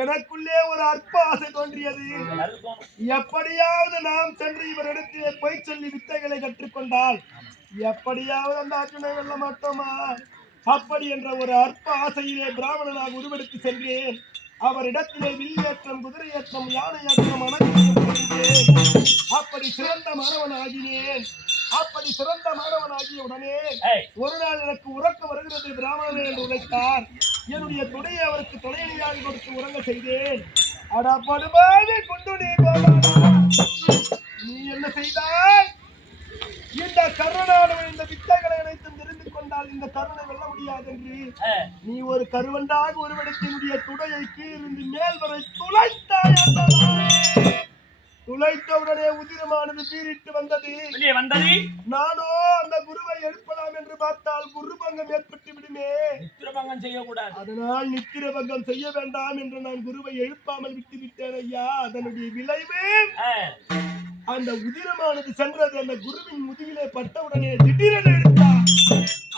எனக்குள்ளே ஒரு அற்ப ஆசை தோன்றியது. எப்படியாவது நாம் சென்று இவரிடத்திலே போய் சொல்லி வித்தைகளை கற்றுக்கொண்டால் எப்படியாவது அந்த அர்ஜுனை வெல்ல மாட்டோமா? அப்படி என்ற ஒரு அற்ப ஆசையிலே பிராமணனாக உருவெடுத்து சென்றேன். அவரிடத்திலே வில்லேற்றம் குதிரையேற்றம் யானையேற்றம் அனைத்தையும் புரிந்தேன். அப்படி சிறந்த மாணவன் ஆகினேன் அப்படி சிறந்த மாணவன் ஆகிய உடனே ஒரு நாள் எனக்கு உறக்கம் வருகிறது பிராமணனே என்று உரைத்தார். என்னுடைய துணையை அவருக்கு துணையணியாக கொடுத்து உறங்க செய்தேன். அடா படுபாவி கொண்டு நீ என்ன செய்தாய்? இந்த கருணானவன் இந்த வித்தைகளை அனைத்தும் தெரிந்து கொண்டால் இந்த கருணை வெல்ல முடியாது என்று நீ ஒரு கருவண்டாக ஒருவடத்தினுடைய துடையை கீழிருந்து மேல் வரை துளைத்தாய்? துளைத்தவுடனே உதிரமானது பீரிட்டு வந்தது. வந்தது. நானோ அந்த குருவை எழுப்பலாம் என்று பார்த்தால் குருபங்கம் ஏற்பட்டு விடுமே. நித்திரபங்கம் செய்யக்கூடாது. அதனால் நித்திரபங்கம் செய்ய வேண்டாம் என்று நான் குருவை எழுப்பாமல் விட்டு விட்டேன் ஐயா. அதனுடைய விளைவு அந்த உதிரமானது சென்றது. அந்த குருவின் முதுகிலே பட்டவுடனே திடீரென எடுத்தார்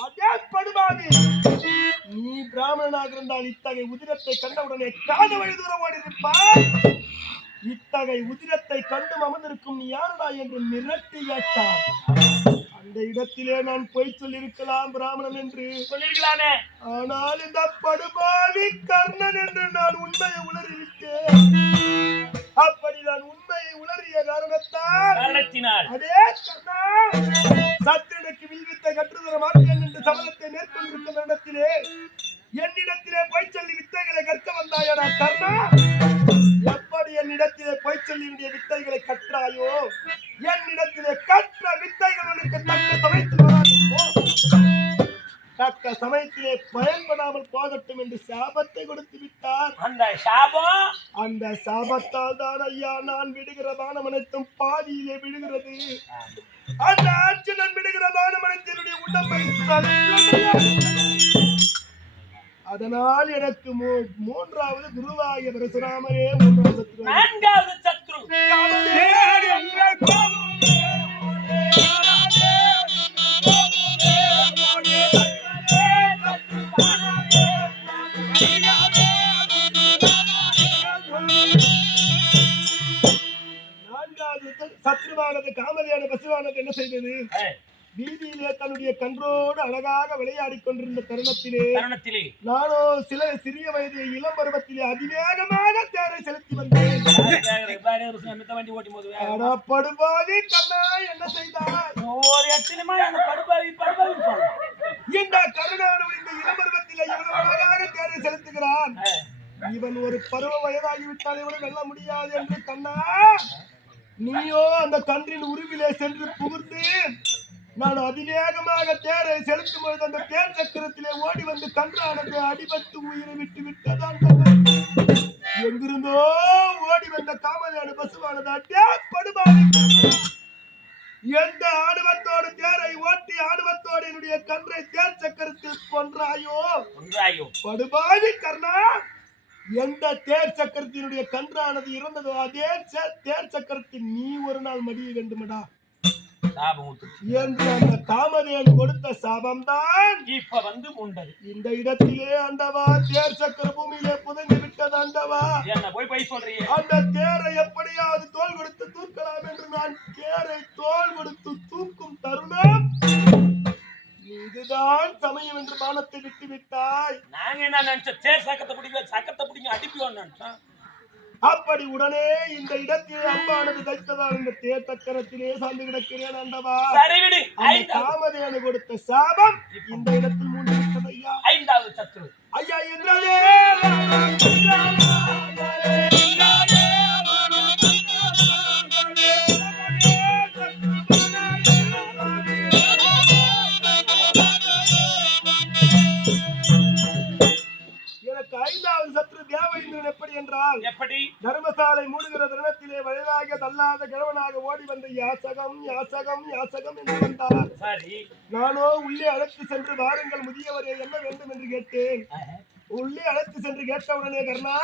அதே படுபாவி. நீ பிராமணனாக இருந்தால் இத்தகைய உதிரத்தை கண்டவுடனே காத வழி தூரம் ஓடி இருப்பாய் இத்தகைய உதிரத்தை கண்டும் அமர்ந்திருக்கும் நீ யாரடா என்று மிரட்டி கேட்டார் அந்த இடத்திலே நான் பொய் சொல்லியிருக்கலாம் பிராமணன் என்று. சொல்லிருக்கலாமே ஆனால் இந்த படுபாவி கர்ணன் என்று நான் உண்மையை உளறிவிட்டேன். அப்படி நான் உண்மையை உளறிய காரணத்தால் காரணத்தினால். அதே கர்ணா சத்திரனுக்கு வில்வித்தை கற்றுத்தர மாட்டேன் என்று சபதத்தை மேற்கொண்டிருக்கும் இடத்திலே என்னிடத்திலே பொய் சொல்லி வித்தைகளை கற்க வந்தாயடா கர்ணா என்னிடத்திலே பொய் சொல்லி வித்தைகளை கற்றாயோ என்னிடத்திலே கற்ற வித்தைகள் உனக்கு தக்க சமயத்தில். தக்க சமயத்திலே பயன்படாமல் போகட்டும் என்று சாபத்தை கொடுத்து விட்டார் அந்த சாபம் அந்த சாபத்தால் தான் ஐயா நான் விடுகிற பானம் அனைத்தும் பாதியிலே விழுகிறது அந்த அர்ஜுனன் விடுகிற பானம் அனைத்தினுடைய உடம்பை. அதனால் எனக்கு மூன்றாவது குருவாகிய பரசுராமரே மூன்றாவது சத்ரு. நான்காவது சத்ரு நான்காவது சத்- சத்ருவானது காமதியான பசுவானது என்ன செய்தது வீதியிலே தன்னுடைய கன்றோடு அழகாக விளையாடிக் கொண்டிருந்த தருணத்திலே தருணத்திலே. நானோ சில சிறிய வயதில் இளம் பருவத்திலே அதிவேகமாக தேரை செலுத்தி வந்தேன். படுபாவி கண்ணா என்ன ஒவ்வொரு இடத்துலயுமா அந்த படுபாவி படுபாவி. இந்த கருணானவன் இந்த இளம் பருவத்திலே இவ்வளவு அழகாக தேரை செலுத்துகிறான். இவன் ஒரு பருவ வயதாகிவிட்டால் இவனை வெல்ல முடியாது என்று கண்ணா நீயோ அந்த கன்றின் உருவிலே சென்று புகுந்து நான் அதிவேகமாக தேரை செலுத்தும் பொழுது அந்த தேர் சக்கரத்திலே ஓடி வந்து கன்றானது அடிபட்டு உயிரை விட்டு விட்டதான் எங்கிருந்தோ ஓடி வந்த காமதேனு பசுவானது அட்டே படுபாவி. எந்த ஆணவத்தோடு தேரை ஓட்டி ஆணவத்தோடு என்னுடைய கன்றை தேர் சக்கரத்தில் கொன்றாயோ? படுபாவி கர்ணா எந்த தேர் சக்கரத்தினுடைய கன்றானது இறந்ததோ அதே தேர் சக்கரத்தில் நீ ஒரு நாள் மடிய வேண்டுமடா. என்று அந்த காமதேன் கொடுத்த சாபம்தான். இப்ப வந்து முண்டது. இந்த இடத்திலே அண்டவா தேர் சக்கர பூமியிலே புதைந்து விட்டது அண்டவா என்ன போய் போய் சொல்றீங்க அந்த தேரை எப்படியாவது தோல் கொடுத்து தூக்கலாம் என்று நான் தேரை தோல் கொடுத்து தூக்கும் தருணம். இதுதான் சமயம் என்று மானத்தை விட்டு விட்டாய் நாங்க என்ன நினைச்சோம்? தேர் சக்கத்தை பிடிக்க சக்கத்தை பிடிங்க அடிப்பியோன்னு நினைச்சோம். அப்படி உடனே இந்த இடத்திலே அம்பானது தைத்ததால் இந்த தேர் சக்கரத்திலே சார்ந்து கிடக்கிறேன் ஆண்டவா. காமதேனு கொடுத்த சாபம் இந்த இடத்தில் மூன்று ஐயா. ஐந்தாவது சத்ரு. ஐயா என்றாலே என்றால் எப்படி? தர்மசாலை மூடுகிற தருணத்திலே வயதாக தள்ளாத கிழவனாக ஓடி வந்த யாசகம் யாசகம் யாசகம் என்று வந்தார். சரி. நானோ உள்ளே அழைத்து சென்று வாருங்கள் முதியவரே என்ன வேண்டும் என்று கேட்டேன். உள்ளே அழைத்து சென்று கேட்டவுடனே கர்ணா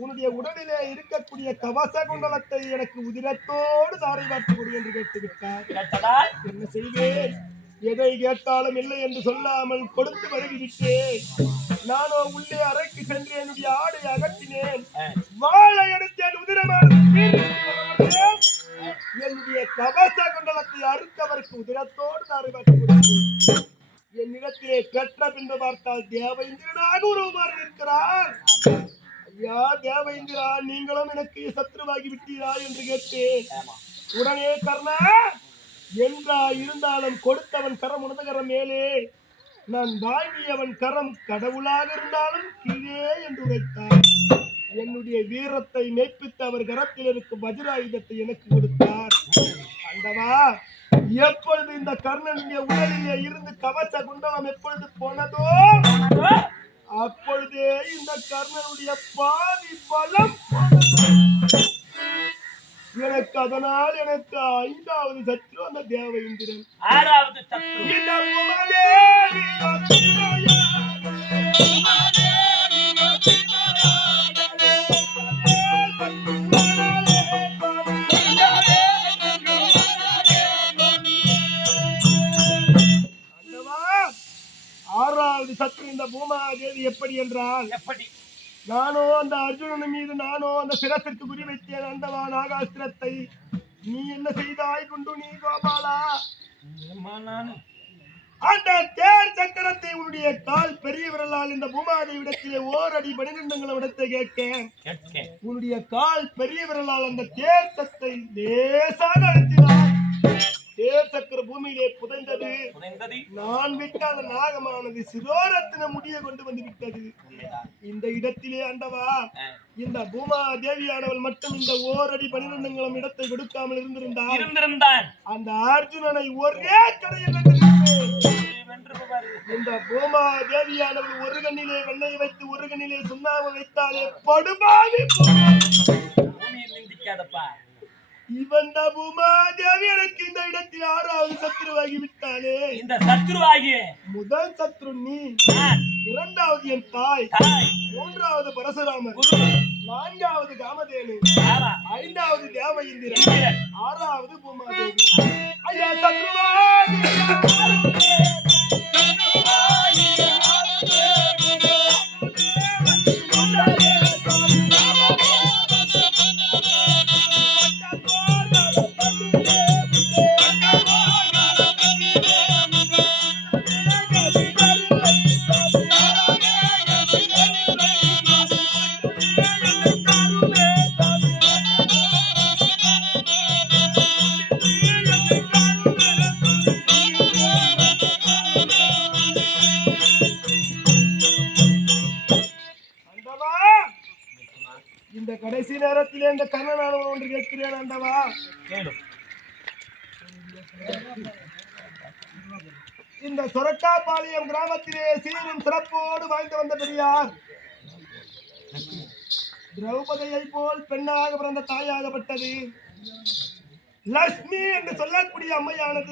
உன்னுடைய உடலிலே இருக்கக்கூடிய கவச குண்டலத்தை எனக்கு உதிரத்தோடு தாரை பார்த்து கொடு என்று கேட்டுவிட்டார் என்ன செய்வேன்? எதை கேட்டாலும் இல்லை என்று சொல்லாமல் கொடுத்து வருகிவிட்டேன் நானோ உள்ளே அறைக்கு சென்று என்னுடைய ஆடை அகற்றினேன். வாழை எடுத்தேன் உதிரமானது. என்னுடைய கவச குண்டலத்தை அறுத்தவருக்கு உதிரத்தோடு தாரை பார்த்து கொடுத்தேன். என்னிடத்திலே பெற்ற பின்பு பார்த்தால் தேவேந்திரனாக உருவமாக இருக்கிறார் ஐயா தேவேந்திரா நீங்களும் எனக்கு சத்ருவாகி விட்டீரா என்று கேட்டேன். உடனே கர்ணா என்றா இருந்தாலும் கொடுத்தவன் கரம் உனது கரம் மேலே. நான் வாங்கியவன் கரம் கடவுளாக இருந்தாலும் கீழே என்று உரைத்தார். என்னுடைய வீரத்தை மெய்ப்பித்து அவர் கரத்தில் இருக்கும் வஜ்ராயுதத்தை எனக்கு கொடுத்தார். அந்தவா எப்பொழுது இந்த கர்ணனுடைய உடலிலே இருந்து கவச குண்டலம் எப்பொழுது போனதோ அப்பொழுதே இந்த கர்ணனுடைய பாதி பலம் எனக்கு அதனால் எனக்கு ஐந்தாவது சத்ரு அந்த தேவேந்திரன் ஆறாவது சத்ரு. ஆறாவது சத்ரு இந்த பூமாதேவி எப்படி என்றால் எப்படி? நானோ அந்த அர்ஜுனன் மீது நானோ அந்த சிரத்திற்கு குறி வைத்தேன் அந்தவா நாகாஸ்திரத்தை நீ என்ன செய்தாய் குண்டு நீ கோபாலா? அந்த தேர் சக்கரத்தை உன்னுடைய கால் பெரிய விரலால் இந்த பூமாதேவிடத்திலே ஓரடி பனிரெண்டுங்களை விடத்தை கேட்க உன்னுடைய கால் பெரிய விரலால் அந்த தேர் சத்தை லேசாக அழுத்தினார் தேர் சக்கர பூமியிலே புதைந்தது. நான் விட்ட அந்த நாகமானது சிரோரத்தின முடிய கொண்டு வந்து விட்டது. இந்த இடத்திலே ஆண்டவா ஆ. இந்த பூமா தேவியானவள் மட்டும் இந்த ஓரடி பனிரெண்டுங்களும் இடத்தை கொடுக்காமல் இருந்திருந்தால் இருந்திருந்தான் அந்த அர்ஜுனனை ஒரே கடையில் இந்த பூமா தேவியானவள் ஒரு கண்ணிலே வெண்ணெய் வைத்து ஒரு கண்ணிலே சுண்ணாம்பு வைத்தாலே படுபாவி. பூமியில் நிந்திக்காதப்பா. இவன் தான் பூமா தேவி எனக்கு இந்த இடத்தில் ஆறாவது சத்துருவாகி விட்டாளே இந்த சத்ருவாகிய முதல் சத்ரு நீ இரண்டாவது என் தாய் மூன்றாவது பரசுராமர் நான்காவது காமதேனு ஐந்தாவது தேவயிந்திரன் இந்திரன் ஆறாவது பூமாதேவி. ஐயா சத்ருவாதி இந்த சொரக்காபாளையம் கிராமத்திலே சீரும் சிறப்போடு வாழ்ந்து வந்த பெரியார். திரௌபதியை போல் பெண்ணாக பிறந்த தாயாகப்பட்டது. லட்சுமி என்று சொல்லக்கூடிய அம்மையானது